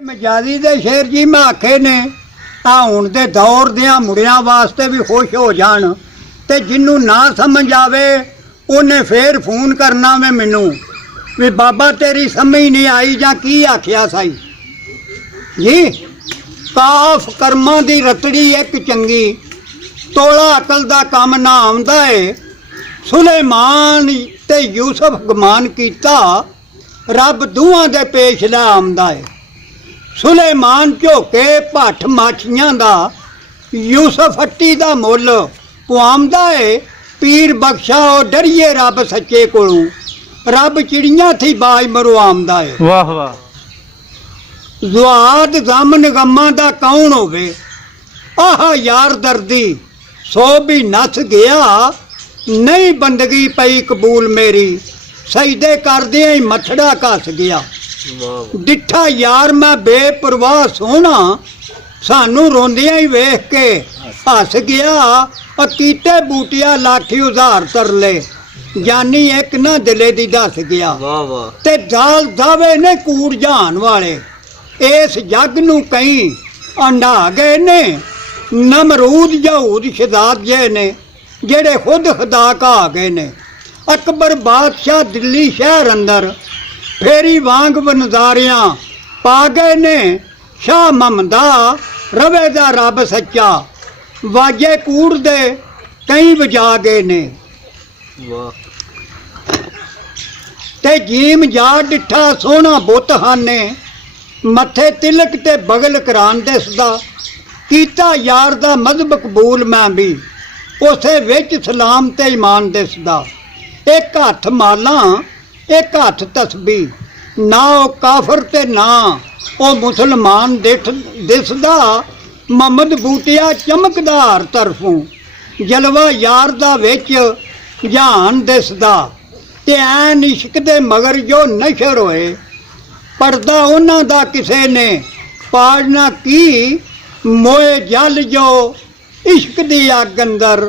मजादी दे शेर जी मैं आखे ने आ हुण दे दौर दियां मुड़ियां वास्ते भी खुश हो जान ते जिन्नू ना समझ आवे उन्हें फिर फोन करना वे मैनू भी बाबा तेरी समझ नहीं आई जां की आखिया साई जी। काफ कर्मां दी रतड़ी एक चंगी तोला अकल दा कम ना आउंदा है। सुलेमान ते यूसुफ गमान कीता रब दूहां दे पेश लै आउंदा है। सुलेमान झोके भट्ठ माछियां दा यूसुफ हट्टी दा मुल पुआमदा है। पीर बख्शा ओ डरिए रब सच्चे कोलों रब चिड़ियां थी बाज मरवामदा है। वाह वाह। जुआद गम निगमा दा कौन होवे आह यार दर्दी सो भी नस गया नहीं बंदगी पई कबूल मेरी सजदे करदियां ही मथड़ा घस गया। डिठा यार मैं बेपरवाह सोहना सानू रोंदियां ही वेख के हस गया। कीते बूटिया लाठी उधार तरले जानी एक ना दिले दी दस गया। ते दाल दावे ने कूड़ जहान वाले इस जग नू कई अंडा गए ने। नमरूद यहूद शदाद जे ने जेड़े खुद खुदा का आ गए ने। अकबर बादशाह दिल्ली शहर अंदर फेरी वांग बनजारियां पा गए ने। शाह ममदा रवे दा रब सच्चा वाजे कूड़ दे कई बजा गए ने। ते जीम जा डिठा सोहना बुत हाने मथे तिलक ते बगल करान दिसदा कीता यार दा मजहब कबूल मैं भी उसे विच सलाम ते ईमान दिसदा। एक हथ माला एक हथ तस्बी ना ओ काफर ते ना ओ मुसलमान दिसदा। मोहम्मद बूटिया चमकदार तरफों जलवा यार दा विच जहान दिसदा। ते ऐन इश्क दे मगर जो नशर होए पर्दा उन्हां दा किसे ने पाड़ना की मोए जल जो इश्क दी अग अंदर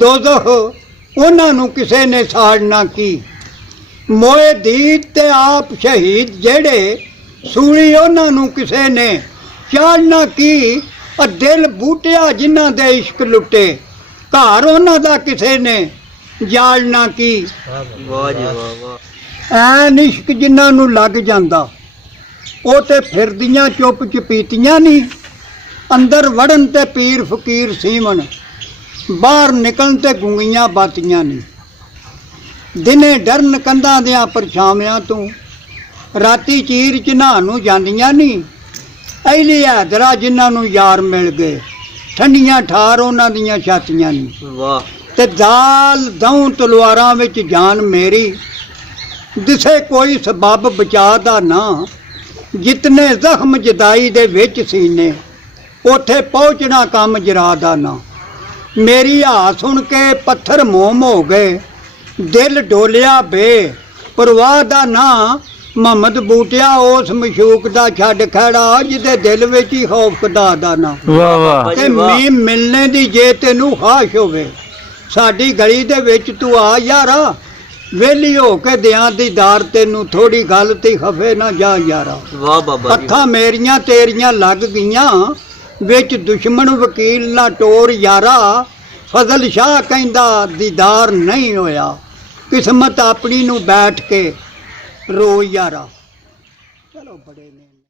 दोज़ख उन्हां नू किसे ने साड़ना की। मोए दीद ते आप शहीद जेड़े सूली उन्हां नू किसे ने चाड़ना की। दिल बूटिया जिन्हां दे इश्क लुटे घर उन्हां दा किसे ने जालना की। ऐन इश्क जिन्हां नू लग जांदा ओ ते फिरदियां चुप चपीतियां नी। अंदर वड़न ते पीर फकीर सीवन बाहर निकलन ते गुंगियां बातियां नी। दिने डरन कंधां दियां परछावियां तू राती चीर चिन्हां नू जांदियां नी। अहली हैदरा जिन्हां नू यार मिल गए ठंडियां ठार उन्हां दियां छातियां नी। ते दाल दऊं तलवारां विच जान मेरी दिसे कोई सबब बचा दा ना। जितने जख्म जदाई दे विच सीने उथे पहुंचना कम जरा दा ना। मेरी हां सुन के पत्थर मोम हो गए दिल डोलिया बे परवाह दा ना। मोहम्मद बूटिया उस मशूक दा छड्ड खड़ा जिदे दिल विच ही खौफ खुदा दा ना। ते मी मिलने दी जे तेनू ख्वाहिश होवे साडी गली दे विच तू आ यारा वेली हो के दियां दीदार तेनू थोड़ी गल ते खफे ना जा यारा। अखां मेरियां तेरियां लग गईयां विच दुश्मन वकील ना टोर यारा। फजल शाह कहंदा दीदार नहीं होया किस्मत अपनी नू बैठ के रो यारा। चलो बड़े ने